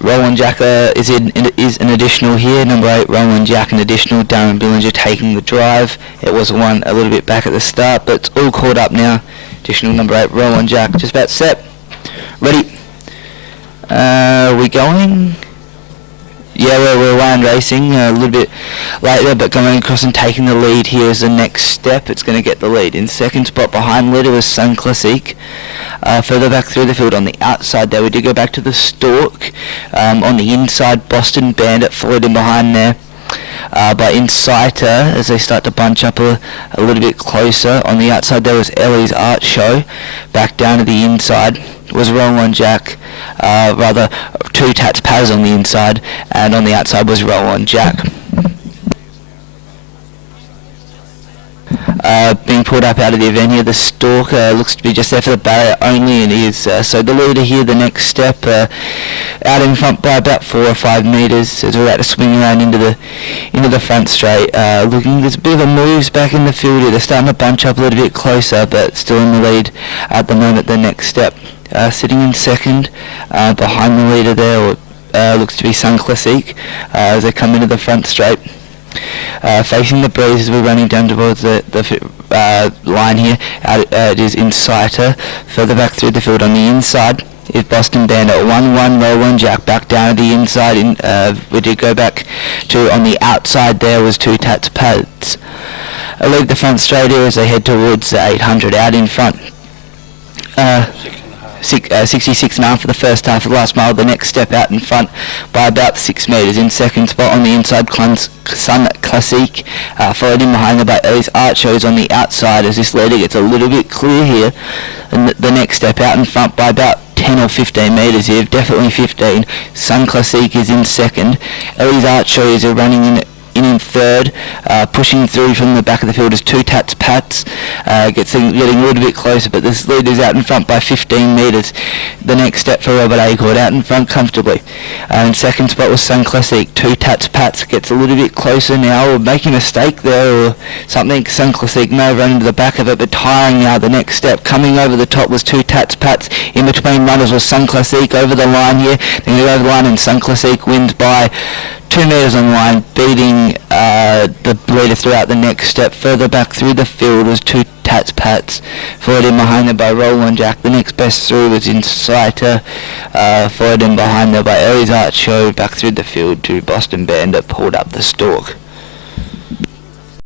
Roland Jack is an additional here. Number 8, Roland Jack, an additional. Darren Billinger taking the drive. It was one a little bit back at the start, but it's all caught up now. Additional number 8, Roland Jack, just about set. Ready. We going? Yeah, we're away and racing a little bit later, but going across and taking the lead here is the next step. It's going to get the lead. In second spot behind leader was Sun Classique. Further back through the field on the outside there, we did go back to the Stork. On the inside, Boston Bandit followed in behind there. By Inciter as they start to bunch up a little bit closer. On the outside there was Ellie's Art Show. Back down to the inside was Roland Jack. Rather, Two Tats Paz on the inside, and on the outside was Roland Jack. Being pulled up out of the event here, the Stork looks to be just there for the barrier only, and he is so the leader here. The next step out in front by about 4 or 5 metres as we're about to swing around into the front straight. Looking, there's a bit of a moves back in the field here. They're starting to bunch up a little bit closer, but still in the lead at the moment. The next step sitting in second behind the leader there looks to be Sun Classique as they come into the front straight. Facing the breeze as we're running down towards the line here, it is Inciter. Further back through the field on the inside is Boston Bandit. 1-1 Roland Jack back down to the inside. We did go back to on the outside there was Two Tats Pads. I leave the front straight here as they head towards 800 out in front. 66.5 for the first half of the last mile. The next step out in front by about 6 metres. In second spot on the inside, Sun Classique, followed in behind by Ellie's Art Shows on the outside as this leader gets a little bit clear here. And the next step out in front by about 10 or 15 metres here, definitely 15. Sun Classique is in second. Ellie's Art Shows are running in third. Pushing through from the back of the field is Two Tats Pats. Getting a little bit closer, but this leader's out in front by 15 metres. The next step for Robert Acord out in front comfortably. In second spot was Sun Classique. Two Tats Pats gets a little bit closer now, or making a mistake there or something. Sun Classique may have run into the back of it, but tiring now. The next step coming over the top was Two Tats Pats. In between runners was Sun Classique over the line here. Then they go over the line and Sun Classique wins by 2 metres on the line, beating the leader throughout the next step. Further back through the field was Two Tats Pats, followed in behind there by Roland Jack. The next best through was Inciter, followed in behind there by Ellie's Art Show. Back through the field to Boston Bandit, pulled up the Stork.